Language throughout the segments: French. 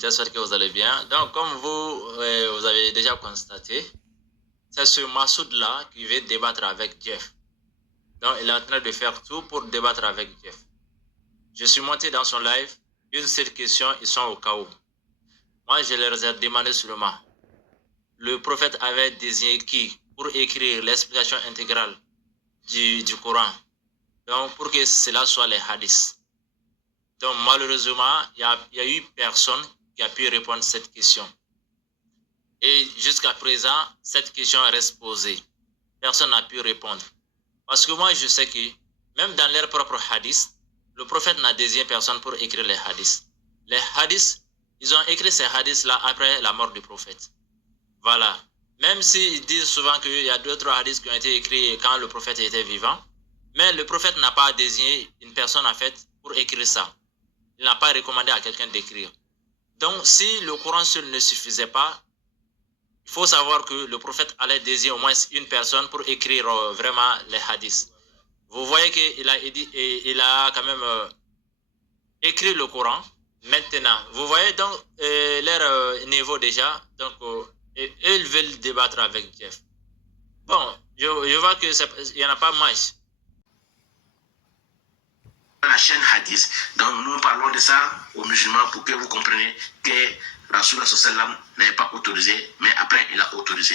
j'espère que vous allez bien. Donc, comme vous avez déjà constaté, c'est ce Massoud-là qui veut débattre avec Jeff. Donc, il est en train de faire tout pour débattre avec Jeff. Je suis monté dans son live. Une seule question, ils sont au chaos. Moi, je leur ai demandé seulement. Le prophète avait désigné qui pour écrire l'explication intégrale du Coran. Donc, pour que cela soit les hadiths. Donc, malheureusement, il y a eu personne qui a pu répondre à cette question. Et jusqu'à présent, cette question reste posée. Personne n'a pu répondre. Parce que moi, je sais que même dans leur propre hadith, le prophète n'a désigné personne pour écrire les hadiths. Les hadiths, ils ont écrit ces hadiths-là après la mort du prophète. Voilà. Même s'ils disent souvent qu'il y a d'autres hadiths qui ont été écrits quand le prophète était vivant, mais le prophète n'a pas désigné une personne en fait pour écrire ça. Il n'a pas recommandé à quelqu'un d'écrire. Donc, si le Coran seul ne suffisait pas, il faut savoir que le prophète allait désigner au moins une personne pour écrire vraiment les hadiths. Vous voyez qu'il a quand même écrit le Coran. Maintenant, vous voyez donc leur niveau déjà. Donc, ils veulent débattre avec Jeff. Bon, je vois qu'il n'y en a pas much. La chaîne Hadith. Donc nous parlons de ça aux musulmans pour que vous compreniez que Rasulullah sallam n'est pas autorisé, mais après il a autorisé.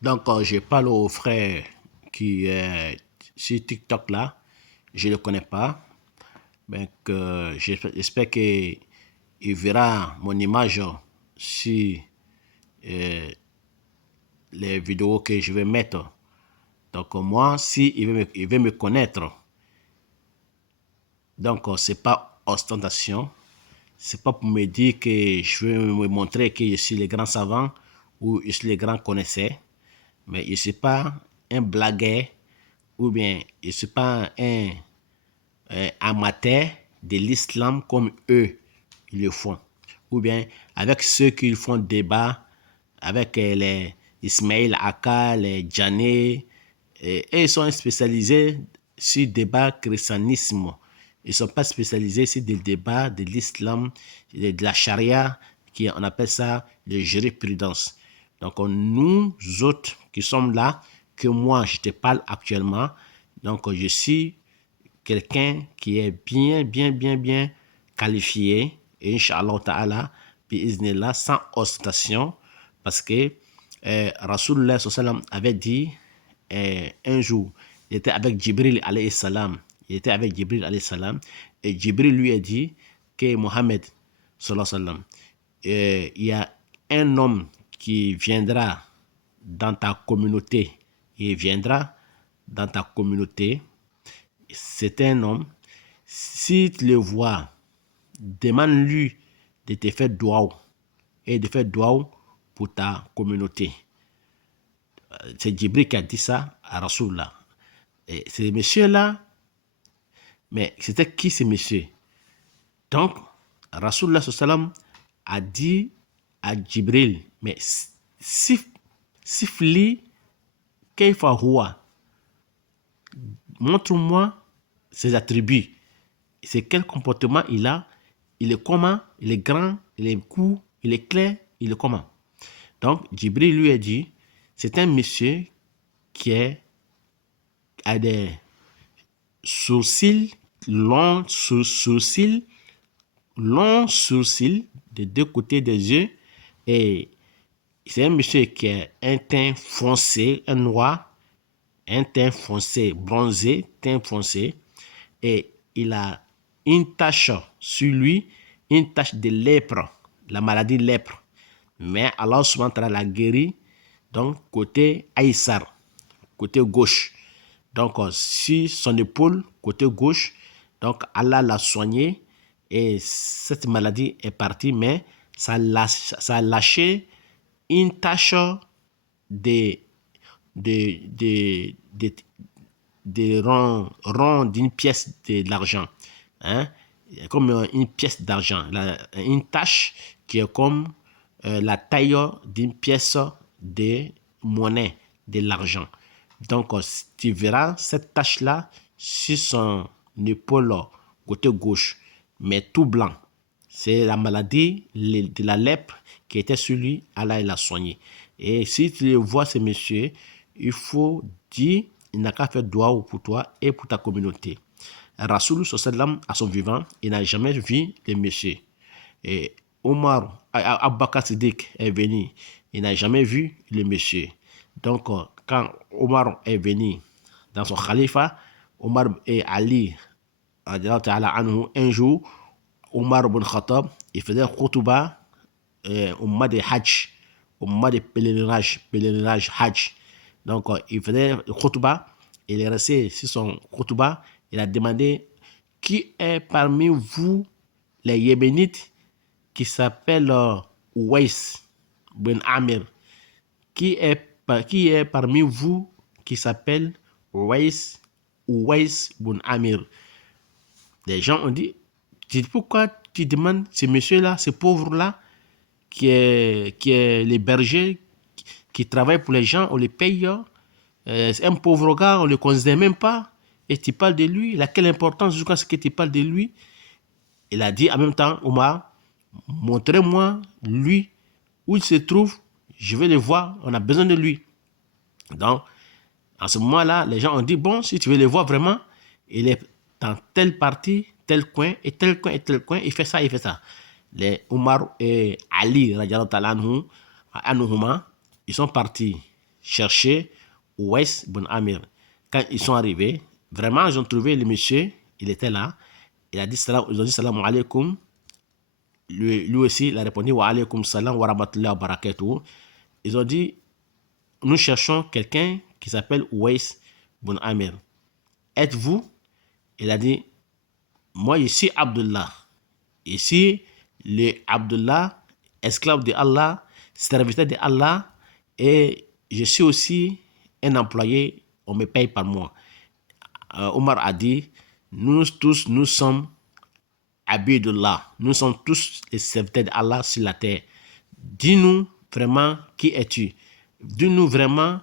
Donc je parle au frère qui est sur TikTok là, je ne le connais pas, mais j'espère qu'il verra mon image sur les vidéos que je vais mettre. Donc moi, si il veut me connaître, donc c'est pas ostentation, c'est pas pour me dire que je veux me montrer que je suis le grand savant ou je suis le grand connaisseur, mais je ne suis pas un blagueur ou bien je ne suis pas un amateur de l'islam comme eux ils le font, ou bien avec ceux qui font débat avec les Ismaël Aka, les Djané, et ils sont spécialisés sur le débat christianisme. Ils ne sont pas spécialisés sur des débats de l'islam, de la charia, on appelle ça la jurisprudence. Donc nous autres qui sommes là, que moi je te parle actuellement, donc je suis quelqu'un qui est bien qualifié, et Inch'Allah Ta'ala, bi'iznillah, sans ostentation, parce que Rasulullah sallam avait dit un jour, il était avec Jibril alayhi salam, et Jibril lui a dit que Mohammed sallallahu sallam, il y a un homme qui viendra dans ta communauté, c'est un homme, si tu le vois, demande-lui de te faire dua et de faire dua pour ta communauté. C'est Jibril qui a dit ça à Rasulullah. Et ce monsieur-là, mais c'était qui ce monsieur? Donc, Rasulullah sallam a dit à Jibril, mais sifli kayfa huwa, montre-moi ses attributs. C'est quel comportement il a, il est comment, il est grand, il est court, il est clair, il est comment. Donc, Jibril lui a dit, c'est un monsieur qui a des sourcils, longs sourcils de deux côtés des yeux, et c'est un monsieur qui a un teint foncé, un noir, un teint foncé, bronzé, teint foncé, et il a une tache sur lui, une tache de lèpre, la maladie lèpre. Mais Allah subhanahu wa ta'ala l'a guéri, donc côté Aïssar, côté gauche. Donc sur son épaule, côté gauche, donc Allah l'a soigné et cette maladie est partie, mais ça a lâché une tache de rond d'une pièce d'argent, hein? Comme une pièce d'argent, une tache qui est comme la taille d'une pièce de monnaie, de l'argent. Donc tu verras cette tache-là sur son épaule côté gauche, mais tout blanc. C'est la maladie de la lèpre qui était sur lui. Allah l'a soigné. Et si tu vois ces messieurs, il faut dire, il n'a qu'à faire dua pour toi et pour ta communauté. Rasoul sallam à son vivant, il n'a jamais vu les messieurs. Et Omar, Abu Bakr Siddiq est venu, il n'a jamais vu le monsieur. Donc, quand Omar est venu dans son khalifa, Omar et Ali, un jour, Omar ibn Khattab, il faisait khutba au moment des Hajj, au moment des pèlerinages Hajj. Donc, il faisait khutba, il est resté sur son khutba, il a demandé qui est parmi vous, les Yéménites, qui s'appelle Ouais Ben Amir. Qui est parmi vous qui s'appelle Ouais Ben Amir? Les gens ont dit, pourquoi tu demandes ce monsieur-là, ce pauvre-là, qui est les bergers, qui travaille pour les gens, on les paye. C'est un pauvre gars, on ne le considère même pas. Et tu parles de lui, il a quelle importance jusqu'à ce que tu parles de lui? Il a dit en même temps, Omar, montrez-moi lui où il se trouve, je vais le voir, on a besoin de lui. Donc, en ce moment-là, les gens ont dit, bon, si tu veux le voir vraiment, il est dans telle partie, tel coin, et tel coin, et tel coin, il fait ça, il fait ça. Les Omar et Ali, ils sont partis chercher Ouais Ben Amir. Quand ils sont arrivés, vraiment, ils ont trouvé le monsieur, il était là, il a dit salam, ils ont dit salam alaikum. Lui aussi, il a répondu wa alaikum salam wa rahmatullahi wa barakatuh. Ils ont dit, nous cherchons quelqu'un qui s'appelle Ouais Ben Amir. Êtes-vous? Il a dit, moi je suis Abdullah. Ici, le Abdullah, esclave de Allah, serviteur de Allah, et je suis aussi un employé, on me paye par mois. Omar a dit, nous tous, nous sommes Abidullah, nous sommes tous les serviteurs d'Allah sur la terre. Dis-nous vraiment qui es-tu? Dis-nous vraiment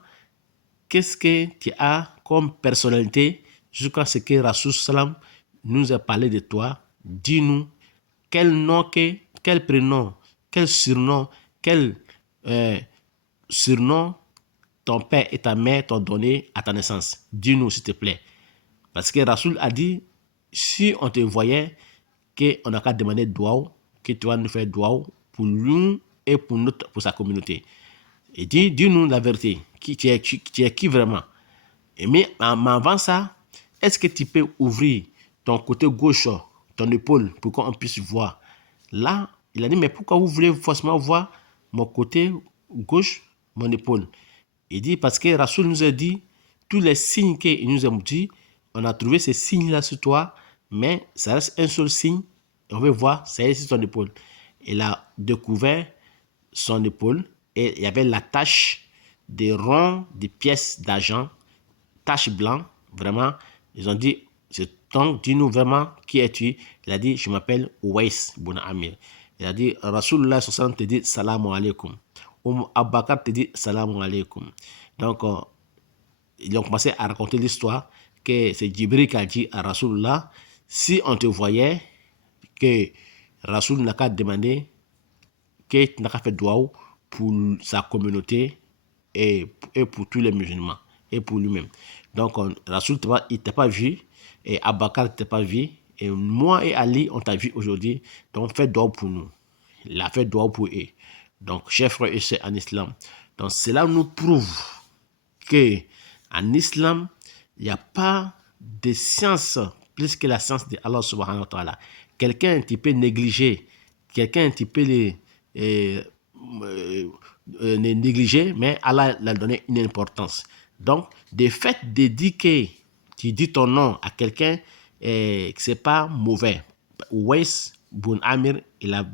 qu'est-ce que tu as comme personnalité jusqu'à ce que Rasoul Salam nous a parlé de toi. Dis-nous quel nom, quel prénom, quel surnom, quel surnom ton père et ta mère t'ont donné à ta naissance. Dis-nous s'il te plaît. Parce que Rasoul a dit, si on te voyait, qu'on n'a qu'à demander doua, que tu vas nous faire doua pour nous et pour sa communauté. Et dis-nous la vérité. Tu es qui vraiment? Mais avant ça, est-ce que tu peux ouvrir ton côté gauche, ton épaule, pour qu'on puisse voir? Là, il a dit, mais pourquoi vous voulez forcément voir mon côté gauche, mon épaule? Il dit, parce que Rasoul nous a dit, tous les signes qu'il nous a dit, on a trouvé ces signes-là sur toi, mais ça reste un seul signe. On veut voir, ça y est, sur son épaule. Il a découvert son épaule et il y avait la tache des ronds, des pièces d'argent, tache blanche, vraiment. Ils ont dit, donc, dis-nous vraiment qui es-tu? Il a dit, je m'appelle Ouais Ben Amir. Il a dit, Rasulullah sallam te dit, salam alaikum. Abu Bakr te dit, salam alaikum. Donc, ils ont commencé à raconter l'histoire que c'est Djibril qui a dit à Rasulullah, si on te voyait, que Rasoul n'a qu'à demander, que tu n'as qu'à faire doua pour sa communauté et pour tous les musulmans et pour lui-même. Donc, Rasoul, il ne t'a pas vu et Abakar ne t'a pas vu et moi et Ali, on t'a vu aujourd'hui. Donc, fais doua pour nous. Il a fait doua pour eux. Donc, chers frères et sœurs en islam. Donc, cela nous prouve que en islam, il n'y a pas de science plus que la science de Allah subhanahu wa ta'ala. Quelqu'un qui peut négliger, quelqu'un qui peut négliger, mais Allah l'a donné une importance. Donc, de fait de dire que tu dis ton nom à quelqu'un, que ce n'est pas mauvais. Ouais Ben Amir, il a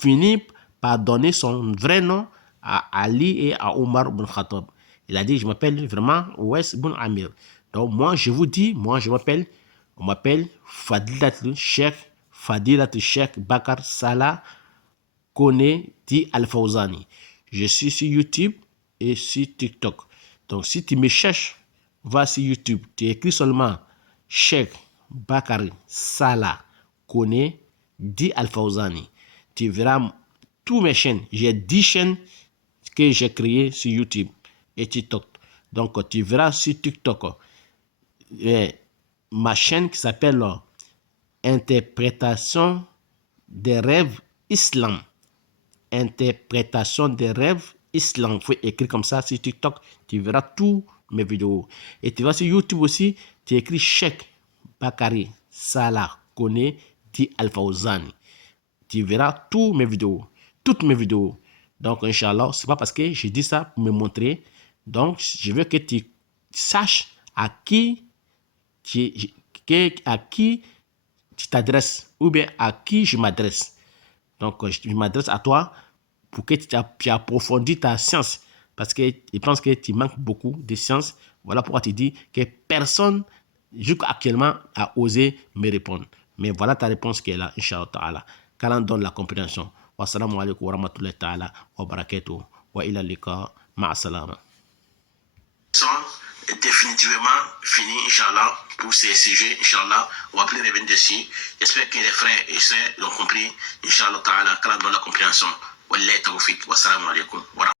fini par donner son vrai nom à Ali et à Omar Ben Khattab. Il a dit, je m'appelle vraiment Ouais Ben Amir. Donc, moi, je vous dis, on m'appelle Fadilatul Sheikh Bakar Salah Kone Di Al-Fawzani. Je suis sur YouTube et sur TikTok. Donc, si tu me cherches, va sur YouTube. Tu écris seulement Sheikh Bakar Salah Kone Di Al-Fawzani. Tu verras toutes mes chaînes. J'ai 10 chaînes que j'ai créées sur YouTube et TikTok. Donc, tu verras sur TikTok ma chaîne qui s'appelle Interprétation des rêves islam. Interprétation des rêves islam. Il faut écrire comme ça sur TikTok. Tu verras tous mes vidéos. Et tu vas sur YouTube aussi. Tu écris Cheikh Bakary Salah Koné Di Al-Fawzani. Tu verras tous mes vidéos. Toutes mes vidéos. Donc, Inch'Allah, c'est pas parce que je dis ça pour me montrer. Donc, je veux que tu saches à qui tu t'adresses ou bien à qui je m'adresse. Donc, je m'adresse à toi pour que tu approfondis ta science. Parce que je pense que tu manques beaucoup de science. Voilà pourquoi tu dis que personne, jusqu'actuellement, a osé me répondre. Mais voilà ta réponse qui est là, Inch'Allah ta'ala. Qu'Allah donne la compréhension. Wassalamu alaikum wa rahmatullahi ta'ala wa barakatuh. Wa ila lika ma'asalama. Définitivement fini, Inch'Allah, pour ces sujets, Inch'Allah. On va plus revenir dessus. J'espère que les frères et sœurs l'ont compris. Inch'Allah ta'ala, qu'Allah donne la compréhension. Wallahi tawfiq. Wassalamu alaikum.